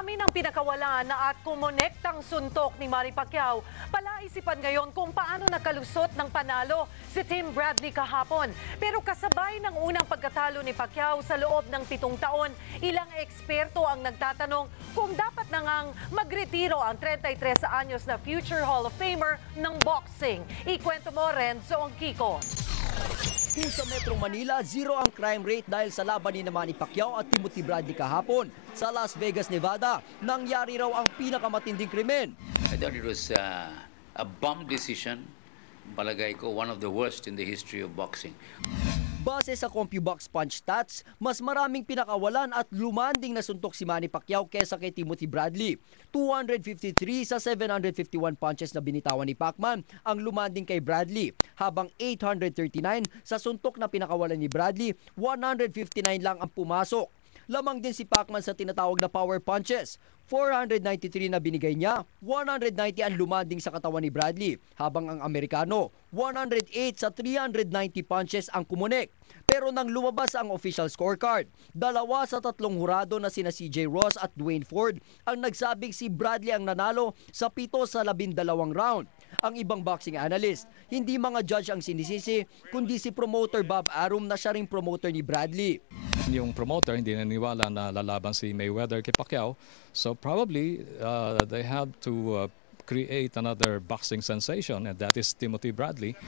Marami ng pinakawalan na at kumonektang suntok ni Manny Pacquiao. Palaisipan ngayon kung paano nakalusot ng panalo si Tim Bradley kahapon. Pero kasabay ng unang pagkatalo ni Pacquiao sa loob ng pitong taon, ilang eksperto ang nagtatanong kung dapat na ngang magretiro ang 33 anyos na future Hall of Famer ng boxing. Ikwento mo, Renzo Kiko. Kung sa Metro Manila, zero ang crime rate dahil sa laban ni Manny Pacquiao at Timothy Bradley kahapon. Sa Las Vegas, Nevada, nangyari raw ang pinakamatinding krimen. I thought it was uh, a bomb decision. Palagay ko, one of the worst in the history of boxing. Base sa CompuBox Punch Stats, mas maraming pinakawalan at lumanding na suntok si Manny Pacquiao kesa kay Timothy Bradley. 253 sa 751 punches na binitawan ni Pacman ang lumanding kay Bradley, habang 839 sa suntok na pinakawalan ni Bradley, 159 lang ang pumasok. Lamang din si Pacman sa tinatawag na power punches. 493 na binigay niya, 190 ang lumanding sa katawan ni Bradley, habang ang Amerikano, 108 sa 390 punches ang kumunik. Pero nang lumabas ang official scorecard, dalawa sa tatlong hurado na sina CJ Ross at Dwayne Ford ang nagsabing si Bradley ang nanalo sa pito sa labindalawang round. Ang ibang boxing analyst, hindi mga judge ang sinisisi, kundi si promoter Bob Arum na siya ring promoter ni Bradley. Yung promoter hindi naniniwala na lalaban si Mayweather kay Pacquiao. So probably uh, they have to uh, create another boxing sensation and that is Timothy Bradley.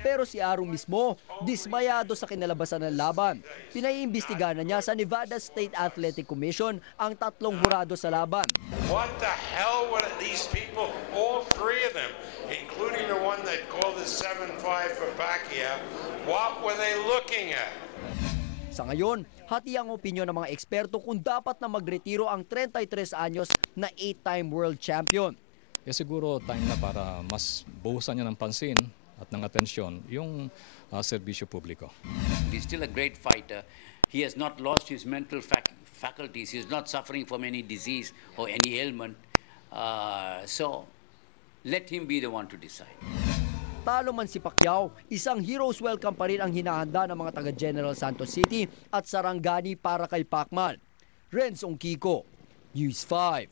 Pero si Arum mismo, dismayado sa kinalabasan ng laban. Pinaiimbestigahan na niya sa Nevada State Athletic Commission ang tatlong hurado sa laban. What the hell were these people, all three of them, including the one that called the 7-5 for Pacquiao, what were they looking at? Sa ngayon, hati ang opinyon ng mga eksperto kung dapat na magretiro ang 33 anyos na 8-time world champion. Eh siguro time na para mas buhusan niya ng pansin at ng atensyon yung uh, serbisyo publiko. He's still a great fighter. He has not lost his mental fac- faculties. He's not suffering from any disease or any ailment. Uh, so, let him be the one to decide. Talo man si Pacquiao, isang hero's welcome pa rin ang hinahanda ng mga taga General Santos City at Sarangani para kay Pacman. Renz Kiko, News 5.